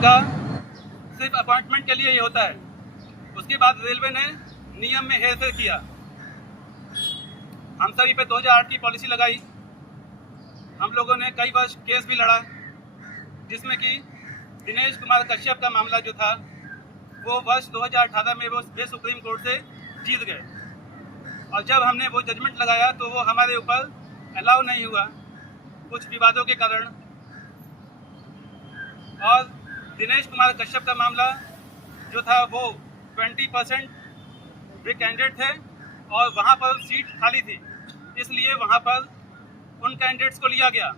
का सिर्फ अपॉइंटमेंट के लिए ही होता है। उसके बाद रेलवे ने नियम में हेरफेर किया। हम सभी पे 2008 की पॉलिसी लगाई। हम लोगों ने कई वर्ष केस भी लड़ा, जिसमें कि दिनेश कुमार कश्यप का मामला जो था वो वर्ष 2018 में वो सुप्रीम कोर्ट से जीत गए। और जब हमने वो जजमेंट लगाया तो वो हमारे ऊपर अलाउ नहीं हुआ कुछ विवादों के कारण। और दिनेश कुमार कश्यप का मामला जो था वो 20% वे कैंडिडेट थे और वहाँ पर सीट खाली थी, इसलिए वहाँ पर उन कैंडिडेट्स को लिया गया।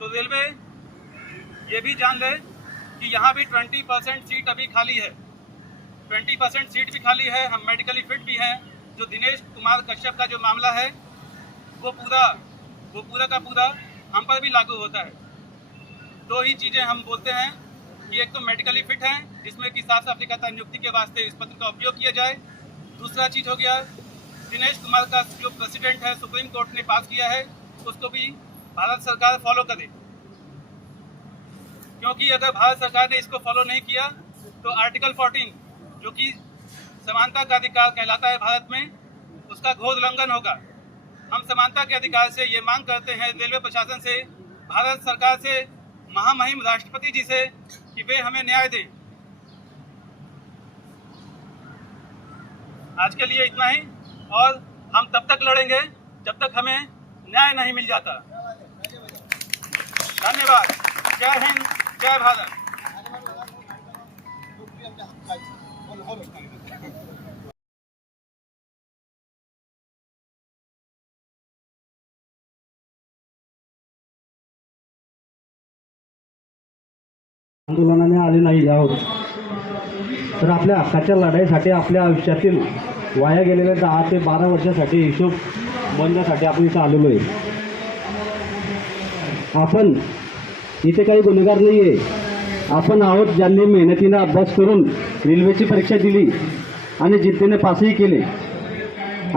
तो रेलवे ये भी जान ले कि यहाँ भी 20% सीट अभी खाली है, 20% सीट भी खाली है। हम मेडिकली फिट भी हैं। जो दिनेश कुमार कश्यप का जो मामला है वो पूरा का पूरा हम पर भी लागू होता है। दो ही चीज़ें हम बोलते हैं कि एक तो मेडिकली फिट हैं, जिसमें कि साफ अधिकता नियुक्ति के वास्ते इस पत्र का उपयोग किया जाए। दूसरा चीज़ हो गया दिनेश कुमार का जो प्रेसिडेंट है सुप्रीम कोर्ट ने पास किया है उसको भी भारत सरकार फॉलो करे, क्योंकि अगर भारत सरकार ने इसको फॉलो नहीं किया तो आर्टिकल 14 जो कि समानता का अधिकार कहलाता है भारत में, उसका घोर उल्लंघन होगा। हम समानता के अधिकार से ये मांग करते हैं रेलवे प्रशासन से, भारत सरकार से, महामहिम राष्ट्रपति जी से कि वे हमें न्याय दें। आज के लिए इतना ही, और हम तब तक लड़ेंगे जब तक हमें न्याय नहीं मिल जाता। धन्यवाद। जय हिंद, जय भारत। आंदोलनाने आले नाही आहोत तर आपल्या हक्काच्या लढाईसाठी आपल्या आयुष्यातील वाया गेलेल्या 10 ते 12 वर्षासाठी हिशोब बनण्यासाठी आपण इथं आलेलो आहे। आपण इथे काही गुन्हेगार नाही आहे। आपण आहोत ज्यांनी मेहनतीने अभ्यास करून रेल्वेची परीक्षा दिली आणि जिद्दीने पासही केले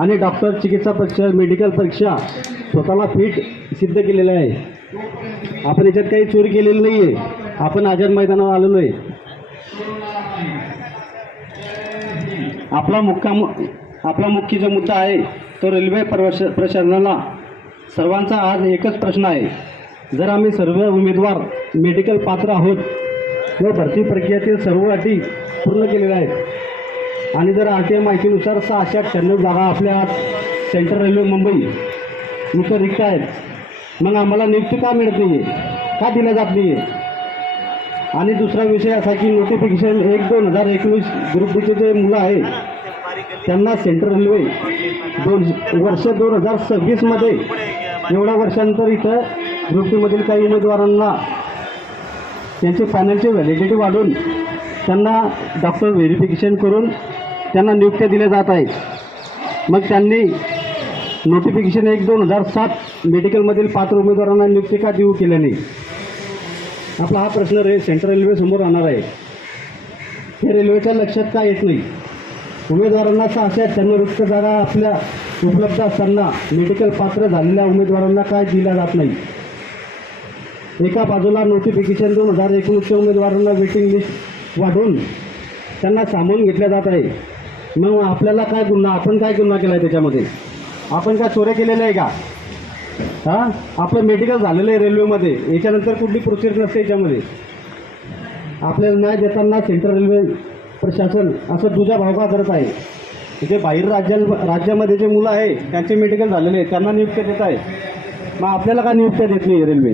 आणि डॉक्टर चिकित्सा परीक्षा मेडिकल परीक्षा स्वतःला फिट सिद्ध केलेलं आहे। आपण याच्यात काही चोरी केलेली नाही आहे। आपण आझाद मैदानावर आलेलो आहे। आपला मुख्य जो मुद्दा आहे तो रेल्वे प्रशासनाला सर्वांचा आज एकच प्रश्न आहे। जर आम्ही सर्व उमेदवार मेडिकल पात्र आहोत व भरती प्रक्रियेतील सर्व अटी पूर्ण केलेल्या आहेत आणि जर RTI माहितीनुसार 698 जागा आपल्या सेंट्रल रेल्वे मुंबई इथं रिक्त आहेत, मग आम्हाला नियुक्ती का मिळत नाही आहे, का दिल्या जात नाही आहे? आणि दुसरा विषय असा की नोटिफिकेशन 1/2019 ग्रुप डीचे जे मुलं आहे त्यांना सेंट्रल रेल्वे वर्ष 2026मध्ये एवढ्या वर्षानंतर इथं ग्रुप डीमधील काही उमेदवारांना त्यांचे फायनलची व्हॅलिडिटी वाढवून त्यांना डॉक्टर व्हेरिफिकेशन करून त्यांना नियुक्त्या दिल्या जात आहेत। मग त्यांनी नोटिफिकेशन 1/2007 मेडिकलमधील पात्र उमेदवारांना नियुक्ती का देऊ केल्या नाही? आपला हा प्रश्न सेंट्रल रेल्वे समोर राहणार आहे। हे रेल्वेच्या लक्षात का येत नाही? उमेदवारांना 698 रिक्त जागा आपल्या उपलब्ध असताना मेडिकल पात्र झालेल्या उमेदवारांना काय दिल्या जात नाही? एका बाजूला नोटिफिकेशन 2019च्या उमेदवारांना वेटिंग लिस्ट वाढवून त्यांना सामावून घेतल्या जात आहे। मग आपल्याला काय गुन्हा, आपण काय गुन्हा केला आहे त्याच्यामध्ये? आपण काय चोऱ्या केलेल्या आहे का? हां, आपलं मेडिकल झालेलं आहे रेल्वेमध्ये, याच्यानंतर कुठली प्रोसेस नसते याच्यामध्ये। आपल्याला न्याय देताना सेंट्रल रेल्वे प्रशासन असं दुजा भाव का करत आहे? जे बाहेर राज्यामध्ये जे मुलं आहे त्यांचे मेडिकल झालेले आहे त्यांना नियुक्त्या देत आहे, मग आपल्याला का नियुक्त्या देत नाही रेल्वे?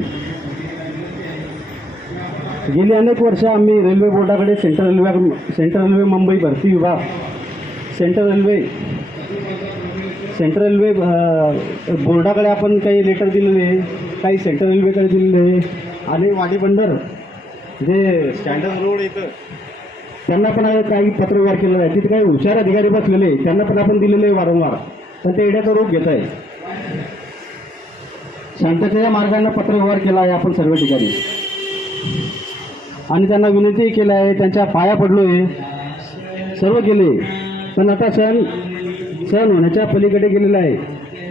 गेली अनेक वर्ष आम्ही रेल्वे बोर्डाकडे सेंट्रल रेल्वे मुंबई भरती विभाग, सेंट्रल रेल्वे बोर्डाकडे आपण काही लेटर दिलेले आहे, काही सेंट्रल रेल्वेकडे दिलेले आहे आणि वाडीबंदर जे स्टँडर्ड रोड येतं त्यांना पण काही पत्रव्यवहार केलेला आहे। तिथे काही हुशार अधिकारी बसलेले त्यांना पण आपण दिलेले आहे वारंवार, पण ते येण्याचा रूप घेत आहे। शांततेच्या मार्गाने पत्रव्यवहार केला आहे आपण सर्व ठिकाणी आणि त्यांना विनंती केली आहे, त्यांच्या पाया पडलो आहे, सर्व केले, पण आता सहन होण्याच्या पलीकडे गेलेला आहे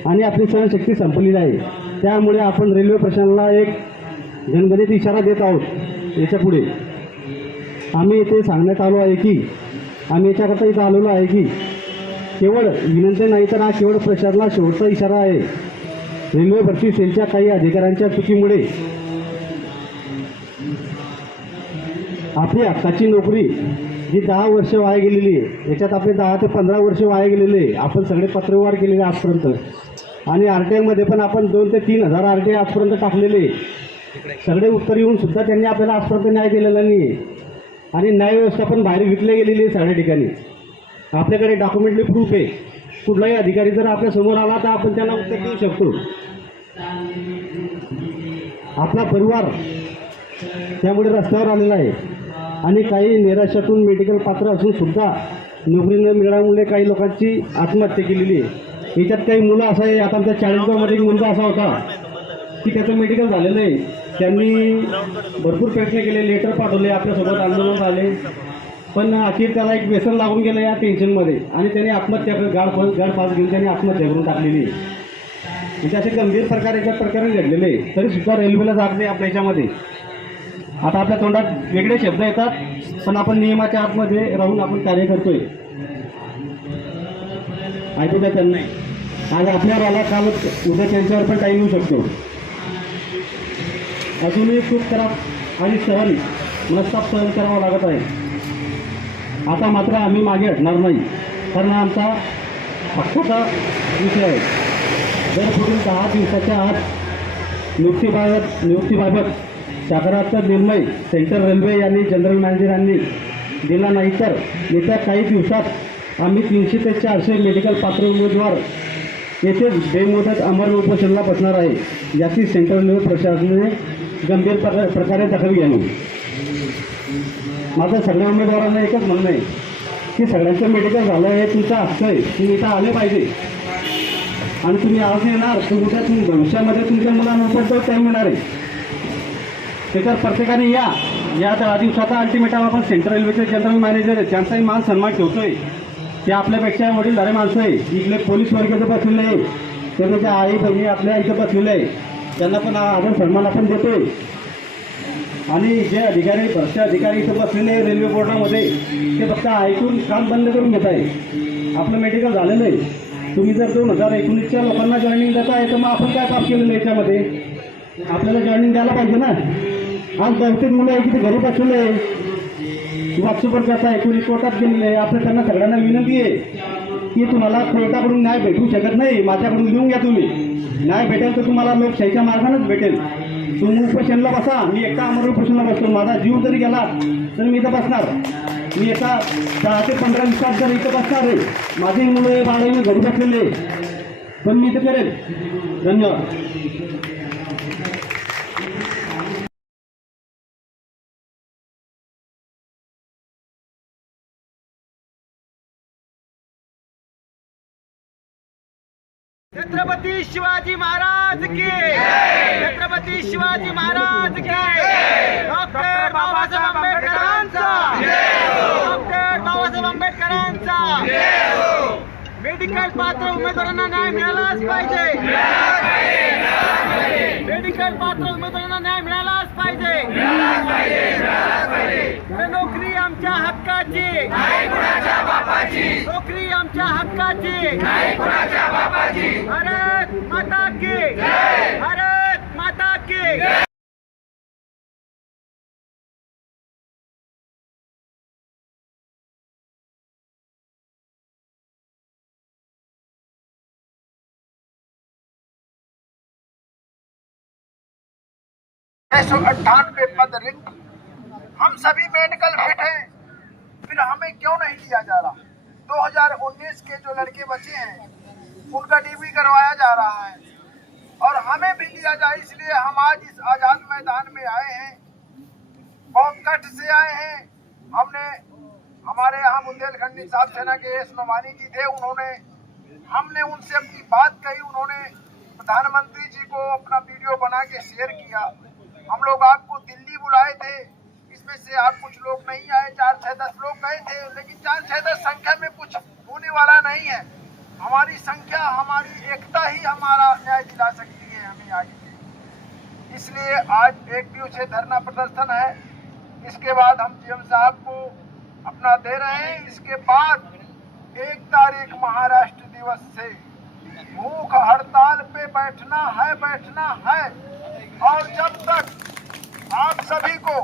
आणि आपली सहनशक्ती संपलेली आहे। त्यामुळे आपण रेल्वे प्रशासनाला एक जनगणित इशारा देत आहोत याच्या पुढे आम्ही इथे सांगण्यात आलो आहे की आम्ही याच्याकरता इथं आलेलो आहे की केवळ विनंती नाही तर हा केवळ प्रशासनाला शेवटचा इशारा आहे. रेल्वे भरती सेलच्या काही अधिकाऱ्यांच्या चुकीमुळे आपली हक्काची नोकरी जी 10 वर्ष वाया गेलेली आहे, याच्यात आपले 10 ते 15 वर्ष वाया गेलेले आहे. आपण सगळे पत्रव्यवहार केलेले आजपर्यंत आणि RTIमध्ये पण आपण 2 ते 3 हजार RTI आजपर्यंत टाकलेले. सगळे उत्तर येऊन सुद्धा त्यांनी आपल्याला आजपर्यंत न्याय दिलेला नाही आहे आणि न्याय व्यवस्था पण बाहेर विकली गेलेली आहे सगळ्या ठिकाणी. आपल्याकडे डॉक्युमेंटली प्रूफ आहे. कुठलाही अधिकारी जर आपल्या समोर आला तर आपण त्यांना उत्तर देऊ शकतो. आपला परिवार त्यामुळे रस्त्यावर आलेला आहे आणि काही निराशातून मेडिकल पात्र असून सुद्धा नोकरी न मिळाल्यामुळे काही लोकांची आत्महत्या केलेली आहे. याच्यात काही मुलं असं आहे, आता आमच्या 40गावमध्ये एक मुलगा असा होता की त्याचं मेडिकल झालेलं आहे. त्यांनी भरपूर प्रयत्न केले, लेटर पाठवले, आपल्यासोबत आंदोलन झाले, पण अखेर त्याला एक व्यसन लागून गेलं या टेन्शनमध्ये आणि त्याने आत्महत्या गाड पास घेऊन त्याने आत्महत्या करून टाकलेली आहे. म्हणजे असे गंभीर प्रकारे घडलेले आहे. तरी सुद्धा रेल्वेला जात नाही आपल्या याच्यामध्ये. आता आपल्या तोंडात वेगळे शब्द येतात, पण आपण नियमाच्या आतमध्ये राहून आपण कार्य करतोय. ऐकू द्या त्यांना. आज आपल्यावर आला, काल उद्या त्यांच्यावर पण टाईम येऊ शकतो. अजूनही खूप त्रास आणि मनस्ताप सहन करावा लागत आहे. आता मात्र आम्ही मागे हटणार नाही, कारण हा आमचा हक्काचा विषय आहे. जर पुढील 10 दिवसाच्या आत नियुक्तीबाबत सकारात्मक निर्णय सेंट्रल रेल्वे यांनी जनरल मॅनेजर यांनी दिला नाही तर येत्या काही दिवसात आम्ही 300 ते 400 मेडिकल पात्र उमेदवार येथे बेमुदत अमर उपोषणाला बसणार आहे. याची सेंट्रल रेल्वे प्रशासनाने गंभीर प्रकारे दखल घ्यावी. माझं सगळ्या उमेदवारांना एकच म्हणणं आहे की सगळ्यांचं मेडिकल झालं आहे, तुमचा हक्क आहे, तुम्ही इथं आले पाहिजे. आणि तुम्ही आज येणार तर उद्या तुम्ही भविष्यामध्ये तुमच्या मुलांना उपलब्ध टाईम मिळणार आहे. त्याच्यावर प्रत्येकाने या 10 दिवसाचा अल्टिमेटम आपण सेंट्रल रेल्वेचे जनरल मॅनेजर आहे, त्यांचाही मान सन्मान ठेवतोय. ते आपल्यापेक्षा वडीलधारे माणसं आहे. इथले पोलीस वर्ग इथं बसलेले आहे, त्यांच्या आई बहिणी आपल्या इथं बसलेले आहे, त्यांना पण आदर सन्मान आपण देतोय. आणि जे भ्रष्ट अधिकारी इथं बसलेले रेल्वे बोर्डामध्ये ते फक्त ऐकून काम बंद करून घेत आहे. आपलं मेडिकल झालेलं आहे. तुम्ही जर 2019च्या लोकांना जॉईनिंग देत आहे तर मग आपण काय काम केलेलं आहे याच्यामध्ये? आपल्याला जॉईनिंग द्यायला पाहिजे ना. आज बहुतेक मुलं आहे की ते घरी बसलेले आहे, वाटसुपर करता आहे, कोणी कोर्टात गेलेले आहे. आपल्या त्यांना सगळ्यांना विनंती आहे की तुम्हाला कोर्टाकडून न्याय भेटू शकत नाही, माझ्याकडून लिहून घ्या. तुम्ही न्याय भेटेल तर तुम्हाला लोकशाहीच्या मार्गानेच भेटेल. तुम्ही उपोषणाला बसा. मी एकटा अमर उपोषणाला बसतो. माझा जीव जरी गेला तर मी इथं बसणार. मी एका 10 ते 15 दिवसात जर इथं बसणार आहे. माझी मुलं बाळे मी घरी बसलेले, पण मी इथं करेल. धन्यवाद. छत्रपती शिवाजी महाराज की, छत्रपती शिवाजी महाराज की, डॉक्टर बाबासाहेब आंबेडकरांचा, डॉक्टर बाबासाहेब आंबेडकरांचा. मेडिकल पात्र उमेदवारांना न्याय मिळालाच पाहिजे. मेडिकल पात्र उमेदवारांना न्याय मिळालाच पाहिजे. नोकरी आमच्या हक्काची, नोकरी आमच्या हक्काची. भारत माता की, भारत माता की. पद रिक्त, हम सभी मेडिकल फिट हैं, फिर हमें क्यों नहीं लिया जा रहा? 2019 के जो लड़के बचे हैं उनका DB करवाया जा रहा है और हमें भी लिया जाए, इसलिए हम आज इस आजाद मैदान में आए हैं। बहुत कष्ट से आए हैं। हमारे यहाँ बुंदेलखंड इंसाफ सेना के एस नोमानी जी थे, हमने उनसे अपनी बात कही, उन्होंने प्रधानमंत्री जी को अपना वीडियो बना के शेयर किया। हम लोग आपको दिल्ली बुलाए थे, इसमें से आप कुछ लोग नहीं आए, 4-6-10 लोग गए थे, लेकिन 4-6-10 संख्या में कुछ होने वाला नहीं है। हमारी संख्या, हमारी एकता ही हमारा न्याय दिला सकती है हमें आज। इसलिए आज 1 दिवसीय धरना प्रदर्शन है। इसके बाद हम जीएम साहब को अपना दे रहे हैं। इसके बाद 1 तारीख महाराष्ट्र दिवस से भूख हड़ताल पे बैठना है और जब तक आप सभी को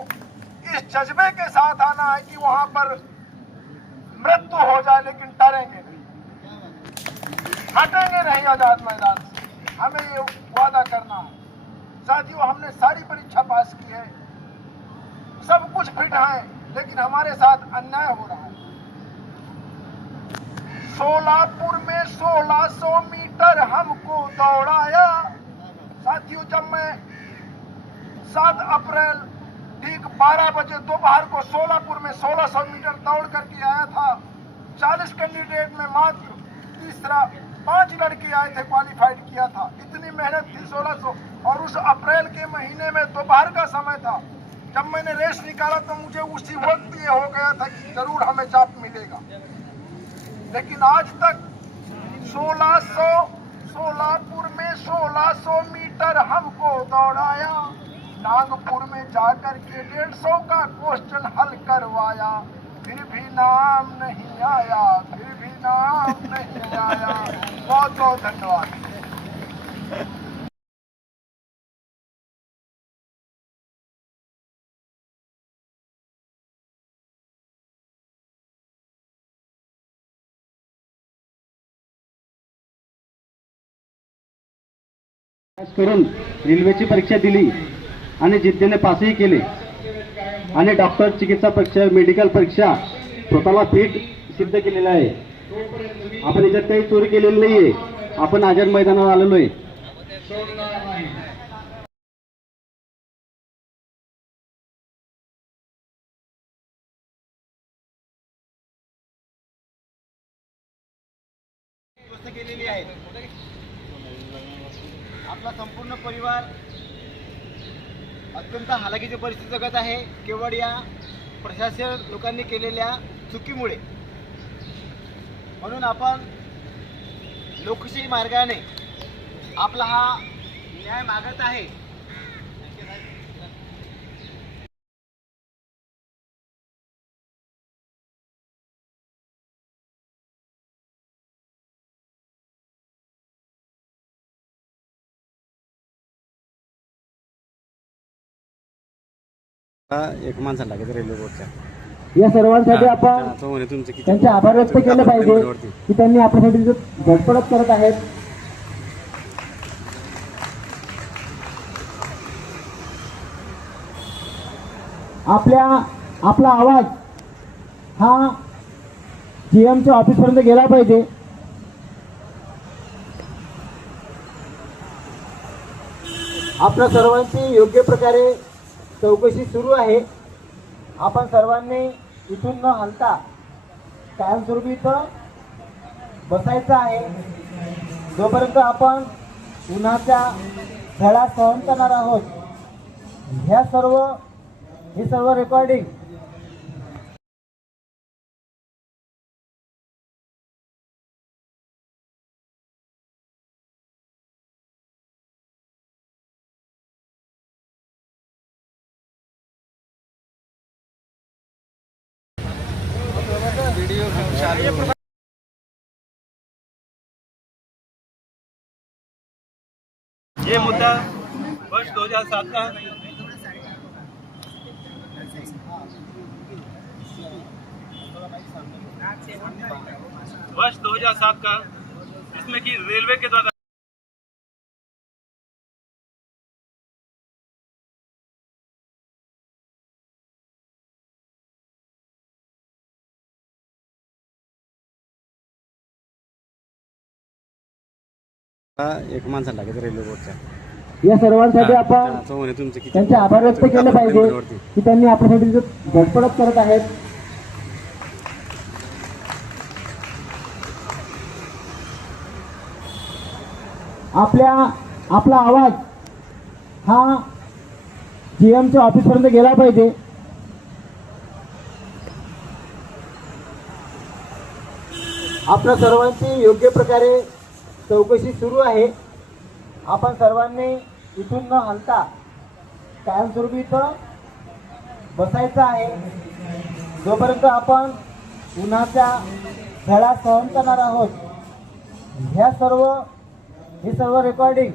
इस जज्बे के साथ आना है कि वहां पर मृत्यु हो जाए लेकिन डरेंगे नहीं, हटेंगे नहीं आजाद मैदान से, हमें ये वादा करना है। साथियों, हमने सारी परीक्षा पास की है, सब कुछ फिट है, लेकिन हमारे साथ अन्याय हो रहा है। सोलापुर में 1600 मीटर हमको दौड़ाया। साथियों, जब मैं 7 अप्रैल ठीक 12 बजे दोपहर को सोलापुर में 1600 मीटर दौड़ करके आया था, 40 कैंडिडेट में मात्र तीसरा 5 लड़के आए थे, क्वालिफाइड किया था। इतनी मेहनत थी 1600, और उस अप्रैल के महीने में दोपहर का समय था। जब मैंने रेस निकाला तो मुझे उसी वक्त ये हो गया था कि जरूर हमें चाप मिलेगा, लेकिन आज तक 1600 में 1600 मीटर हमको दौड़ाया। नागपुर में जाकर के 150 का क्वेश्चन हल करवाया, फिर भी नाम नहीं आया। बहुत बहुत धन्यवाद। करून रेल्वेची परीक्षा दिली आणि जिद्दीने पासही केले आणि डॉक्टर चिकित्सा परीक्षा मेडिकल परीक्षा स्वतःला फिट सिद्ध केलेला आहे। आपण याच्यात काही चोरी केलेली नाहीये, आपण आझाद मैदानावर आलेलो आहे। केलेली आहे। आपला संपूर्ण परिवार अत्यंत हालाकीची परिस्थिती जगत आहे, केवळ या प्रशासन लोकांनी केलेल्या चुकीमुळे। म्हणून आपण लोकशाही मार्गाने आपला हा न्याय मागत आहे। एक माणसाला लागेल रेल्वे बोर्डच्या। या सर्वांसाठी आपण त्यांचे आभार व्यक्त केले पाहिजे की त्यांनी आपल्यासाठी धडपड करत आहेत। आपला आवाज हा जीएमच्या ऑफिस पर्यंत गेला पाहिजे। आपल्या सर्वांची योग्य प्रकारे चौकशी सुरू आहे। आपण सर्वांनी इथून न हलता कायमस्वरूपी इथं बसायचं आहे। जोपर्यंत आपण उन्हाच्या झळा सहन करणार आहोत, हे सर्व रेकॉर्डिंग ये मुद्दा वर्ष 2007 का जिसमें कि रेलवे के द्वारा एक माणसाला लागेल रेल्वे बोर्डच्या। या सर्वांसाठी आपण त्यांचे आभार व्यक्त केले पाहिजे की त्यांनी आपल्यासाठी धडपड करत आहेत। आपला आवाज हा जीएमच्या ऑफिस पर्यंत गेला पाहिजे। आपल्या सर्वांची योग्य प्रकारे चौकशी सुरू आहे। आपण सर्वांनी इथून न हलता कायमस्वरूपी इथं बसायचं आहे. जोपर्यंत आपण उन्हाच्या झळा सहन करणार आहोत, हे सर्व रेकॉर्डिंग